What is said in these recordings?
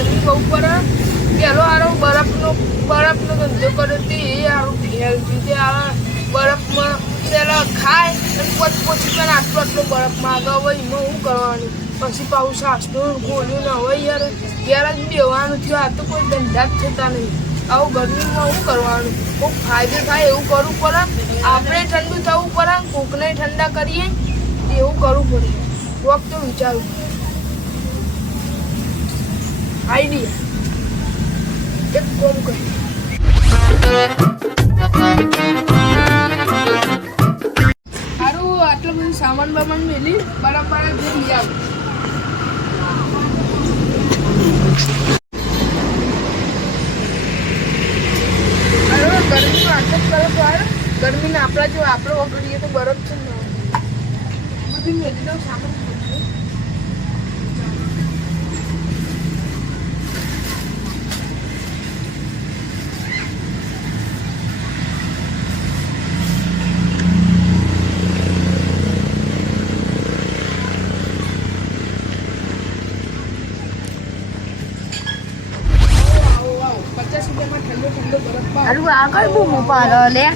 ગરમી બહુ પડે પેલો આરો બરફનો ધંધો કર્યો તે એ આરો ફેલ તે આ બરફમાં પેલા ખાય અને પોચી કરે આટલો બરફમાં આગળ હવે એમાં શું કરવાનું પછી પાછું સાસનું ગોળ્યું ના હોય યાર ઘેર જ બેવાનું થયું આ તો કોઈ ધંધા જ થતા નહીં આવું ગરમીમાં શું કરવાનું ખૂબ ફાયદો થાય એવું કરવું પડે આપણે ઠંડુ થવું પડે કોકને ઠંડા કરીએ એવું કરવું પડે કોક તો વિચારવું આઈડિયા એક કોમ કરી સારું આટલું બધું સામાન બામાન મેલી બરાબર લઈ આવું ગરમીનો આટલો બરફ આવે ગરમીને આપણા જો આપણે વગડીએ તો બરફ છે ને બધું મેલી દઉં સામાન અરે આગળ બહુ મોપાલો લે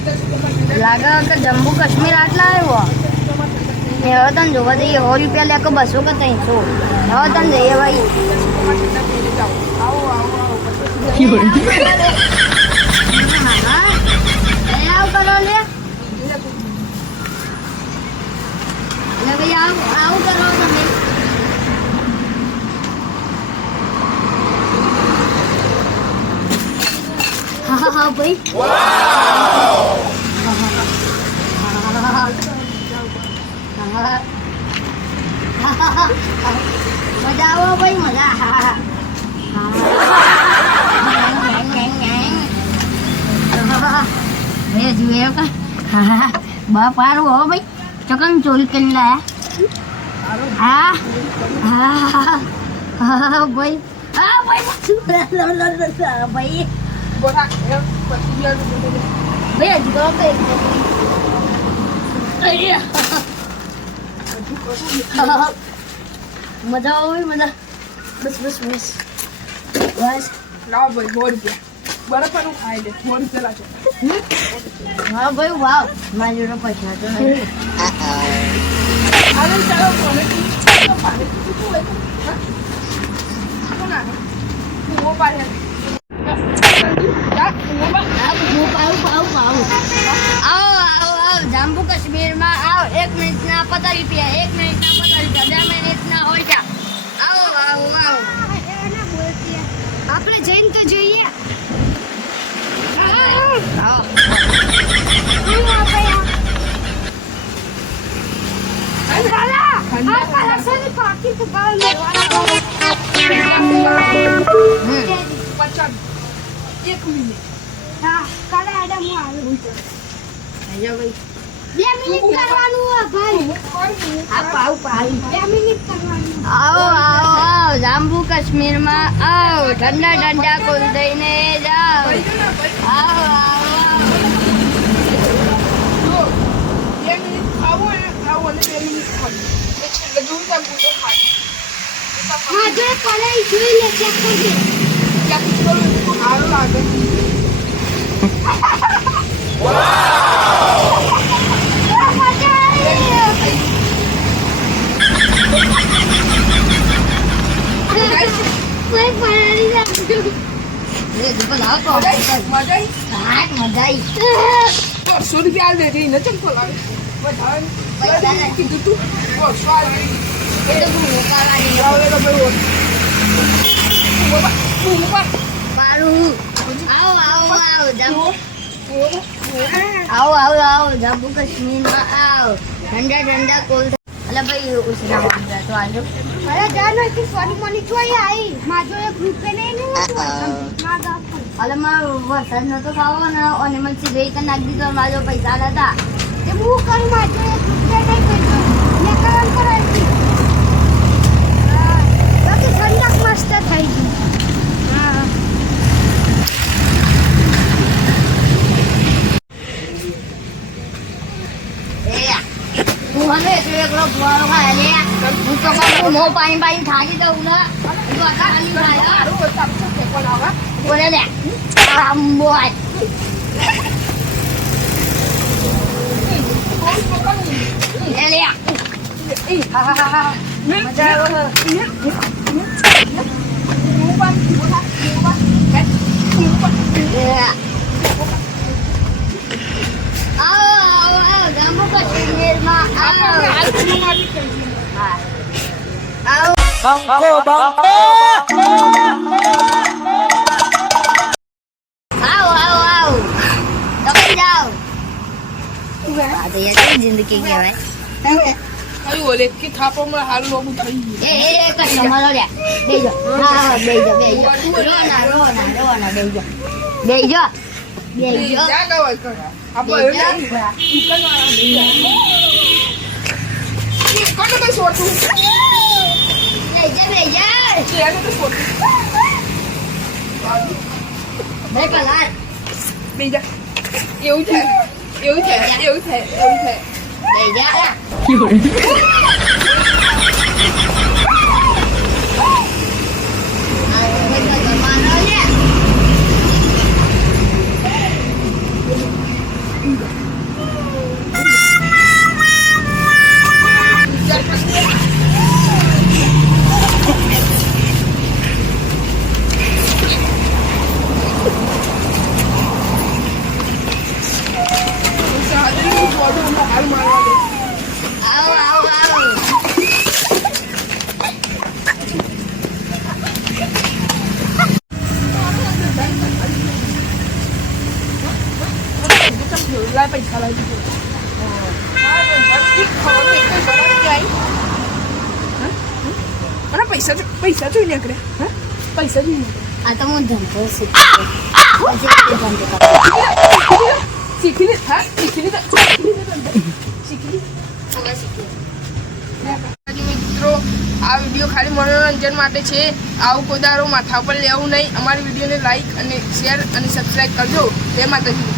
લાગે કે જમ્મુ કાશ્મીર આટલા આવ્યો હવે તને જોવા જઈએ 100 રૂપિયા લે કે 200 કે 300 હવે તને જઈએ ભાઈ આવ કરો લે ભાઈ આવું કરો તમે હા ભાઈ મજા આવો ભાઈ મજા બાપ હારું હો ભાઈ ચકન ચોરી કરી લાયા હા ભાઈ ભાઈ બોલા ભાઈ હજી કરો મજા આવે મજા બસ લાવ ભાઈ 100 રૂપિયા બરફનું ખાઈ લે 100 રૂપિયા લાજો હા ભાઈ વાવ મારી જોડે પૈસા તો નહીં અરે ચાલો પાણી પીવું હોય હા હું પાડે જમ્મુ કાશ્મીરમાં આવ 1 મિનિટના 50 રૂપિયા 1 મિનિટના 50 રૂપિયા 2 મિનિટના હોય જા આવો આપણે જઈને તો જોઈએ એક મિનિટ હા કાલે આડા હું આવું છું ભાઈ 2 મિનિટ કરવાનું હો ભાઈ આવ 2 મિનિટ કરવાનું આવો જમ્મુ કાશ્મીરમાં આવો ઠંડા કોલ દઈને જાઓ જો 2 મિનિટ ખાવો અને 2 મિનિટ ખાવો એ છેલ્લે જોઈ તમે પૂછો ખાઈ હા જો કોલે જોઈ લે ચેક કરજે ક્યાં કીધું સારું લાગે આવો જમ્મુ કાશ્મીરમાં આવો ઠંડા કોલ અલે ભાઈ ઉસરા વાંદા તો આજો અરે જાનો કે સોની મની જોઈ આવી માજો એક રૂપિયા નહીં માગા અલે માં વરસાદ નતો ખાવો ને અને મને સીધે કે નાખ દીધો માજો પૈસા નતા એ હું કરું માજો એક રૂપિયા નહીં કરતો ને કામ કરે બાકી ઠંડક મસ્ત થઈ ગઈ હા હું હવે એકલો ખાય લે હું તો મો પાણી થાકી દઉં ને તો ખાલી ખાય બોલે લે આમ બોય લે લે મજા આવો જામો કશ્મીરમાં આવો આવો તમે જાઓ આ તો યાર જિંદગી કહેવાય કઈ ઓલે કે થાપોમાં હાલ લોબુ થઈ ગયું એ કસ્ટમરો લે બેજો હા બેજો રોના બેજો જા ગવાય કર આપણે કોને કઈ સોટું બેજો એને તો સોટું બીજા એવું થાય હાલ મારવા દે આવો લા પૈસા લાવી દીધો મને પૈસા જોઈ નીકળે પૈસા જોઈ નીકળે આ તો હું ધંધો શીખી મિત્રો આ વિડીયો ખાલી મનોરંજન માટે છે આવું કોઈ દારો માથા પર લેવું નહીં અમારી વિડીયોને લાઈક અને શેર અને સબસ્ક્રાઈબ કરજો જય માતાજી